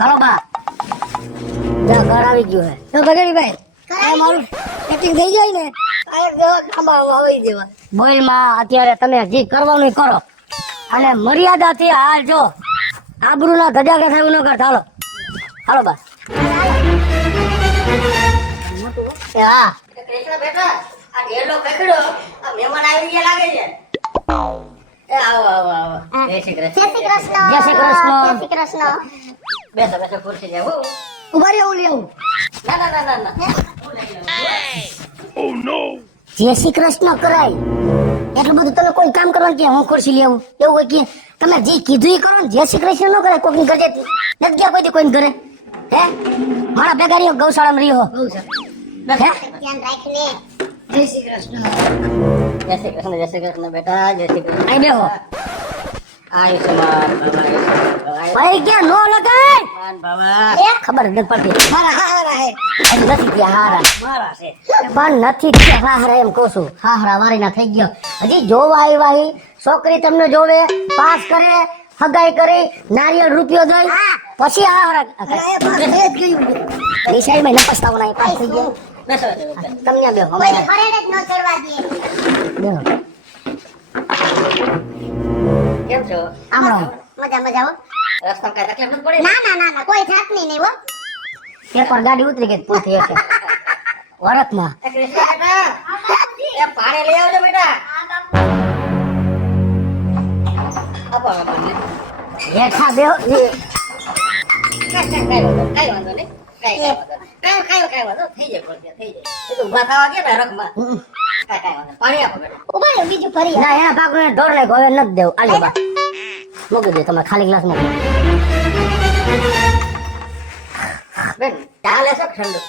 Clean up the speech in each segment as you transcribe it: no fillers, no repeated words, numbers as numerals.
હાલો બા જા ઘર આવી ગયું હે તો બગડી ભાઈ આ મારું સેટિંગ થઈ જાય ને આ એક જવા કામમાં આવી દેવા બોલ માં અત્યારે તમે જે કરવાનું કરો અને મર્યાદાથી હાલ જો આબરૂના ધજાગરા થાય ન કરતા હાલો હાલો બા એ હા કૃષ્ણ બેટા આ ઢેલો પકડો આ મહેમાન આવી ગયા લાગે છે એ આવો આવો આવો જય શ્રી કૃષ્ણ જય શ્રી કૃષ્ણ. જય શ્રી કૃષ્ણ. જય શ્રી કૃષ્ણ. બેસો બેસો ખુરશી જાવ ઉભા રહો લેવું ના ના ના ના જય શ્રી કૃષ્ણ કરાય એટલું બધું તમે કોઈ કામ કરવાનું કે હું ખુરશી લેવું એવું કોઈ કે તમે જે કીધું એ કરો ને જય શ્રી કૃષ્ણ ન કરાય કોકની ઘરે નથી ગયા કોઈ કોઈને ઘરે હે મારા ભેગા રહ્યો ગૌશાળામાં રહ્યો ધ્યાન રાખીને. જય શ્રી કૃષ્ણ જય શ્રી કૃષ્ણ જય શ્રી કૃષ્ણ બેટા જય શ્રી કૃષ્ણ અહીં બેહો આયુષ્માન ભાઈ ક્યાં નો લગાય બાબા ખબર નથી પડતી મારા હારા હે નથી ત્યાં હારા મારા છે પણ નથી ત્યાં હારા એમ કહું છું હારા વારીના થઈ ગયો હજી જોવા આવ્યા છોકરી તમને જોવે પાસ કરે હગાઈ કરી નારિયેળ રૂપિયો દઈ પછી હારા નિશાળીમાં ન પસ્તાવના પાસ થઈ ગયા તમને બેહો કોઈને ફરેડ જ ન ચડવા દે. બેહો કેમ છો આમળો મજા મજા હો. રસ્તામાં કઈ તકલીફ નથી પડી ના ના ના ના કોઈ જાતની નહીં હો. પેપર ગાડી ઉતરી ગઈ પૂછી હશે વરતમાં એ કૃષ્ણ બેટા એ પાણી લઈ આવજો બેટા આપો મને હેઠા બેહો કઈ વાંધો નહીં કઈ વાંધો થઈ જાય પડશે થઈ જાય એ તો ઊભા થવા ગયા રકમાં કઈ વાંધો પાણી આપો બેટા ઉભા રહ્યો બીજું ફરી ના એના ભાગને ઢોર નાખો હવે નથી દેવું આલી બા મૂકી દે તમે ખાલી ગ્લાસ મૂકો બેન ચા લેશો કે ઠંડુ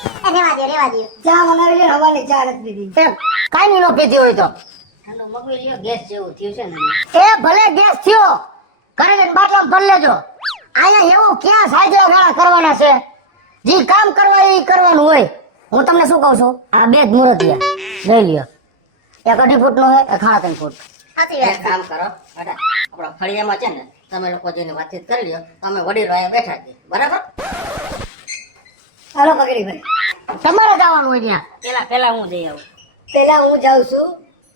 રેવા દે. ચા બનાવી લે હવાની ચા નથી પીધી કાઈ નો પીધી હોય તો ઠંડુ મગવી લ્યો ગેસ જેવું થયું છે ને એ ભલે ગેસ થયો ઘરે જઈને બાટલામાં ભરી લેજો અહીંયા એવું ક્યાં સાયદરા ગાળા કરવાના છે જે કામ કરવા એ કરવાનું હોય હું તમને શું કહું છું આ બે જ મુરતિયા લઈ લ્યો એક 2.5 ફૂટનો હોય એક 3.5 ફૂટ સાચી વાત. કામ કરો બેટા આપણા ફળિયામાં છે ને તમે લોકો જઈને વાતચીત કરી લ્યો તમે વડીલો અહીંયા બેઠા છીએ બરાબર હાલો પકડી ભાઈ તમારે જવાનું હોય ત્યાં પેલા હું જઈ આવું પેલા હું જાઉં છું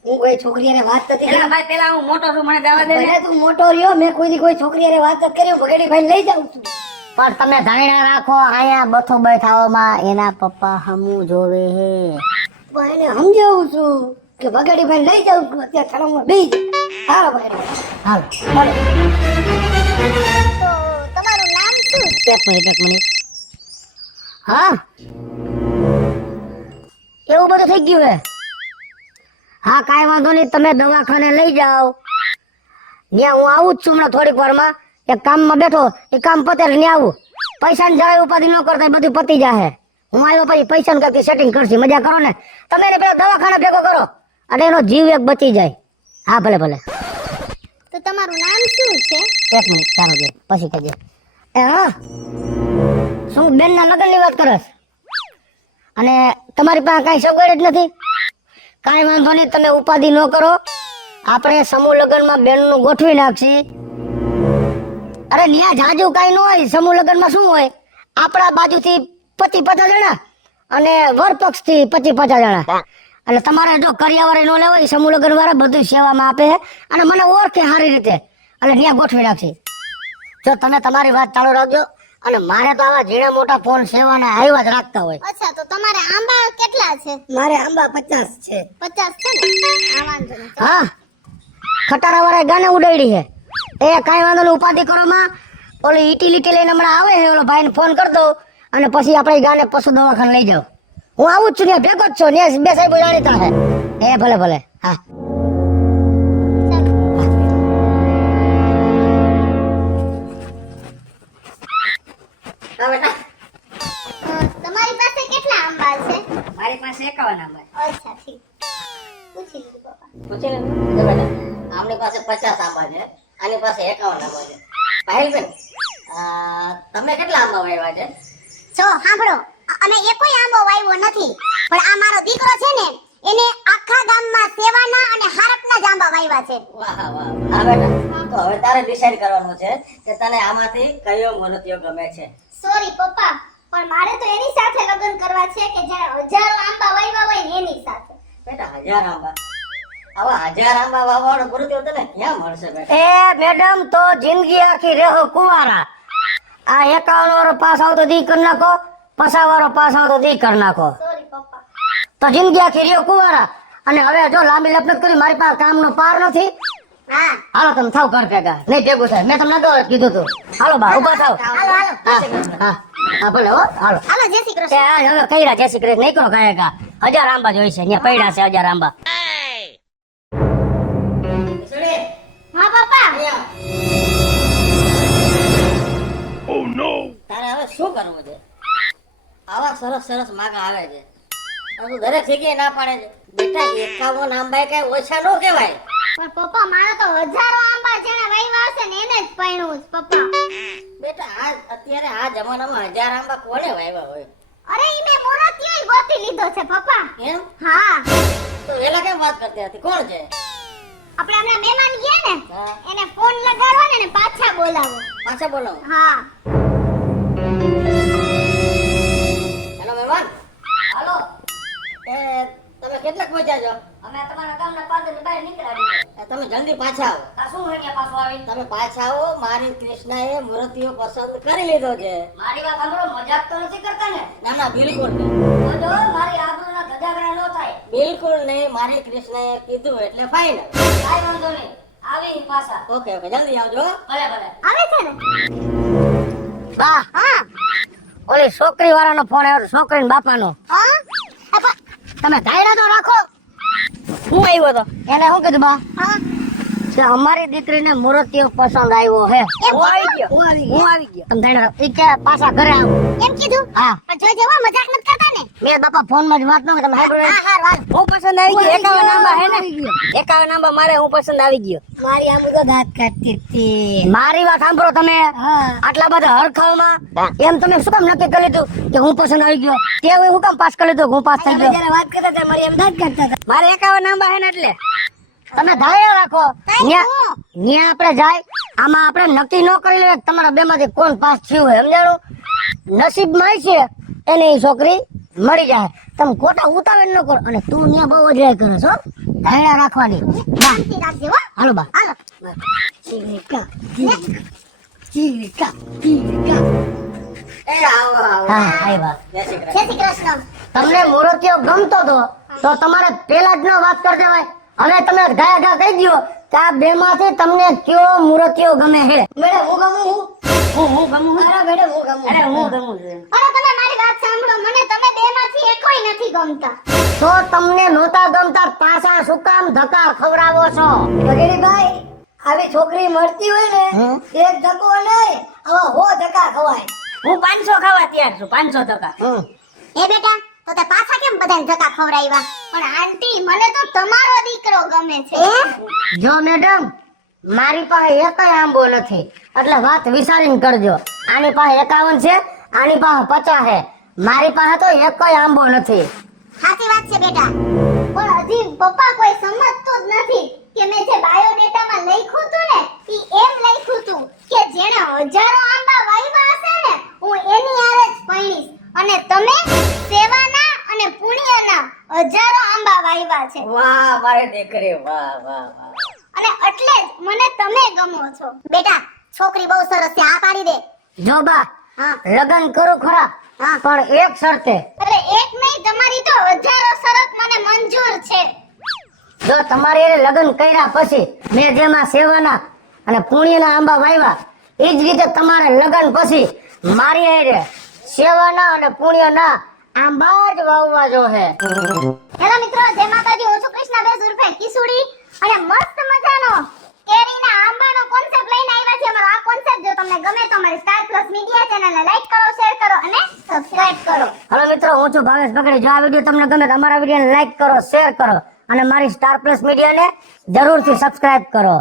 હું કોઈ છોકરીને વાત નથી કરી ભાઈ પેલા હું મોટો છું મને જવા દે ને તું મોટો રહ્યો મેં કોઈ છોકરીને વાત નથી કરી પકડી ભાઈ લઈ જાઉં છું પણ તમે ધારણા રાખો આયા બથો બેઠાઓમાં એના પપ્પા હમું જોવે હે પણ એને સમજાવું છું કે બગડી ભાઈ લઈ જાઉં છું અત્યારે થડામાં બેસી હાલો બગડી હાલો હાલો તો તમારું નામ શું? એક મિનિટ હા એવું બધું થઈ ગયું હે હા કાંઈ વાંધો નહીં તમે દવાખાને લઈ જાઓ ત્યાં હું આવું જ છું હમણાં થોડીક વારમાં એક કામમાં બેઠો એ કામ પતે એટલે ત્યાં આવું પૈસાની જરાય ઉપાધિ ન કરતા બધું પતી જાય હું આવ્યો પછી પૈસાનું કાંઈક સેટિંગ કરશે મજા કરો ને તમે એને પેલા દવાખાને ભેગો કરો અને એનો જીવ એક બચી જાય હા ભલે ભલે તો તમારું નામ શું છે? એક મિનિટ ચાલો દે પછી કહેજે એ હા શું બેનના લગ્નની વાત કરસ અને તમારી પાસે કાંઈ સગવડ જ નથી કાંઈ વાંધો નહીં તમે ઉપાધિ ન કરો આપણે સમૂહ લગ્નમાં બેનનું ગોઠવી નાખશી અરે ન્યા જાજુ કાંઈ ન હોય સમૂહ લગ્નમાં શું હોય આપણા બાજુથી 25-50 જણા અને વર પક્ષથી 25-50 જણા એટલે તમારે જો કરિયાવારે ન લેવાય સમૂહ લગ્ન વાળા બધું સેવામાં આપે અને મને ઓળખે સારી રીતે એટલે ત્યાં ગોઠવી નાખશે જો તમે તમારી વાત ચાલુ રાખજો અને મારે તો આવા ઝીણા મોટા ફોન સેવાના આવ્યા જ રાખતા હોય અચ્છા તો તમારે આંબા કેટલા છે? મારે આંબા 50 છે 50 છે ને? હા વાંધો નહીં. હા ખટારા વાળા ગાને ઉડાડી છે એ કાંઈ વાંધો નહીં ઉપાધિ કરો માં ઓલી ઈટી લીટી લઈને હમણાં આવે છે ઓલો ભાઈને ફોન કરી દો અને પછી આપણે ગાને પશુ દવાખાને લઈ જાઓ હું આવું જ છું ત્યાં ભેગો જ છો ને બે સાહેબ જાણીતા છે એ ભલે ભલે હા તમારી પાસે કેટલા આંબા છે? મારી પાસે 51 આંબા અચ્છા ઠીક. પૂછી લીધું બાપા. પૂછી લે આમની પાસે 50 આંબા છે આની પાસે 51 આંબા છે પાહિલબેન તમે કેટલા આંબા વાવ્યા છે જો સાંભળો અમે એકોય આંબો વાવ્યો નથી પણ આ મારો દીકરો છે ને એને આખા ગામમાં સેવાના અને હારપના જ આંબા વાવ્યા છે. વાહ વાહ હા બેટા તો હવે તારે ડિસાઈડ કરવાનું છે કે તને આમાંથી કયો મૂર્તિઓ ગમે છે. સોરી પપ્પા, પણ મારે તો એની સાથે લગ્ન કરવા છે કે જેણે હજારો આંબા વાવ્યા હોય ને એની સાથે. બેટા 1000 આંબા, આવા 1000 આંબા વાવવાનો ગુરુદેવ તને ક્યાં મળશે બેટા? એ મેડમ તો જિંદગી આખી રહેવો કુંવારા. આ 51 વાળો પાસ આવતો દી કરી નાખો, 50 વાળો પાસ આવતો દી કરી નાખો, સોરી પપ્પા. તો જિંદગી આખી રહ્યો કુંવારા. અને હવે જો લાંબી લપટ કરી, મારી પાસે કામનો પાર નથી. હા હાલો તમે થાવ કર ભેગા, નહીં ભેગું થાય. મેં તમને અગાઉ જ કીધું તું. હાલો બા ઉભા થાવ. હાલો હાલો હા હા ભલે હો, હાલો. હાલો જય શ્રી એ કૃષ્ણ. આ હવે કઈરા જય શ્રી કૃષ્ણ નહીં કરો ગાયકા. 1000 આંબા જોઈ છે, અહીંયા પડ્યા છે 1000 આંબા. સુડી, હા પપ્પા. અહીંયા. તારે હવે શું કરવું છે? આવા સરસ સરસ માગા આવે છે, અને તું દરેક જગ્યાએ ના પાડે છે. બેટા 51 આંબા કઈ ઓછા ન કહેવાય. પણ પપ્પા મારે તો હજારો આંબા જેણે વાવ્યા હશે ને એને જ પરણવું છે પપ્પા. બેટા આ અત્યારે આ જમાનામાં 1000 આંબા કોને વાવ્યા હોય? અરે ઈ મેં મોરતીયો ગોતી લીધો છે પપ્પા. એમ હા તો વેલા કેમ વાત કરતી હતી? કોણ છે? આપણે હમણાં મહેમાન ગયા ને હા, એને ફોન લગાડવો ને એને પાછા બોલાવો. પાછા બોલો. હા હેલો મહેમાન, હાલો, એ તમે કેટલાક પહોંચ્યા છો? અમે તમારા ગામના પાદરની બહાર નીકળ્યા. તમે જલ્દી પાછા આવો. આ શું હોય ત્યાં પાછું આવી? તમે પાછા આવો. મારી કૃષ્ણાએ મૂર્તિઓ પસંદ કરી લીધો છે. મારી વાત સાંભળો, મજાક તો નથી કરતા ને? ના ના બિલકુલ નહીં, જો મારી આબરૂના ધજાગરા ન થાય. બિલકુલ નહીં. મારી કૃષ્ણાએ કીધું એટલે ફાઇનલ. કાંઈ વાંધો નહીં, આવી પાછા. ઓકે ઓકે, જલ્દી આવજો. ભલે ભલે. આવે છે ને. બા, હા ઓલી છોકરી વાળાનો ફોન આવ્યો, છોકરીના બાપાનો. હા પપ્પા. તમે ધાયરા તો રાખો. હું આવ્યો તો એને શું કીધું બા? હા કે અમારી દીકરીને મૂર્તિઓ પસંદ આવ્યો હે. એમ હું આવી ગયો. તમે ધાયરા રાખો. ઈ કે પાછા ઘરે આવો. એમ કીધું. હા, પણ જોઈ જવા મજાક નથી કરતા ને. મેં બાપા ફોનમાં જ વાત ન કરી. તમે સાંભળો. હા હા હાલ. હું પસંદ આવી ગયો. 51 આંબા હે ને? 51 આંબા મારે હું પસંદ આવી ગયો. મારી આમ તો દાંત કાઢતી હતી. મારી વાત સાંભળો તમે. આટલા બધા હરખાવમાં એમ તમે શું કામ નક્કી કરી લીધું કે હું પસંદ આવી ગયો? તે હું કામ પાસ કરી લીધું? હું પાસ થઈ ગયો. જ્યારે વાત કરતા હતા મારી એમ દાંત કાઢતા હતા. મારે 51 આંબા હે ને એટલે તમે ધાર્યા રાખો. ન્યા આપણે જાય, આમાં આપણે નક્કી ન કરી લઈએ કે તમારા બે માંથી કોણ પાસ થયું હોય. સમજાણું? નસીબમાં છે એને ઈ છોકરી મળી જાય. તમે ખોટા ઉતાવળ ન કરો. અને તું ન્યા બહુ અજરાય કરે છો. ધાર્યા રાખવાની. શાંતિ રાખજે હો. હાલો બા. હાલો. એ આવો આવો. હા આવ્યા. જય શ્રી કૃષ્ણ. જય શ્રી કૃષ્ણ. તમને મૂર્તિઓ ગમતો તો તમારે પેલા જ ન વાત કરી દેવાય. હવે તમે ગાયા ગા કહી દો કે આ બે માંથી તમને કયો મૂર્તિઓ ગમે છે. મેડમ હું ગમું હું ગમું. અરે મેડમ હું ગમું. અરે હું ગમું છું. અરે તમે મારી વાત સાંભળો. મને તમે બે માંથી એકોય નથી ગમતા. તો તમને નહોતા ગમતા પાછા શું કામ ધક્કા ખવડાવો છો? ભાઈ આવી છોકરી મળતી હોય ને એક ધક્કો નહીં આવા 100 ધક્કા ખવાય. હું 500 ખાવા તૈયાર છું. 500 ધક્કા. એ બેટા તો તે પાછા કેમ બધાને ધક્કા ખવડાવ્યા? પણ આંટી મને તો તમારો દીકરો ગમે છે. જો મેડમ મારી પાસે એકય આંબો નથી, એટલે વાત વિચારીને કરજો. આની પાસે 51 છે, આની પાસે 50 છે. મારી પાસે તો એકય આંબો નથી. સાચી વાત છે બેટા. પણ હજી પપ્પા કોઈ સમજતું જ નથી કે મેં જે બાયોડેટામાં લખ્યું હતું ને ઈ એમ લખ્યું હતું કે જેણે હજારો આંબા વાવ્યા હશે ને હું એની હારે જ પરણીશ. અને તમે સેવાના અને પુણ્યના હજારો આંબા વાવ્યા છે. વાહ મારી દીકરી, વાહ વાહ વાહ. અને એટલે જ મને તમે ગમો છો. બેટા છોકરી બહુ સરસ છે. આ પાડી દે. જો બા, હા લગન કરો ખરા, હા. પણ એક શરતે. અરે એક નહીં તમારી તો હજારો શરત મને મંજૂર છે. જો તમારે એને લગન કર્યા પછી મેં જેમાં સેવાના અને પુણ્યના આંબા વાવ્યા એ જ રીતે તમારે લગન પછી મારી હારે સેવાના અને પુણ્યના આંબા જ વાવવા જો હે. હેલો મિત્રો, જય માતાજી. હું છું કૃષ્ણાબેન ઉર્ફે કિસુડી અને મસ્ત મજાનો કેરીના આંબાનો કોન્સેપ્ટ લઈને આવ્યા છે. અમારો આ કોન્સેપ્ટ જો તમને ગમે તો અમારી સ્ટાર પ્લસ મીડિયા ચેનલને લાઈક કરો, શેર કરો અને સબસ્ક્રાઇબ કરો. હેલો મિત્રો, હું છું ભાવેશ બગડી. જો આ વિડીયો તમને ગમે તો અમારા વિડીયોને લાઈક કરો, શેર કરો અને મારી સ્ટાર પ્લસ મીડિયાને જરૂરથી સબસ્ક્રાઇબ કરો.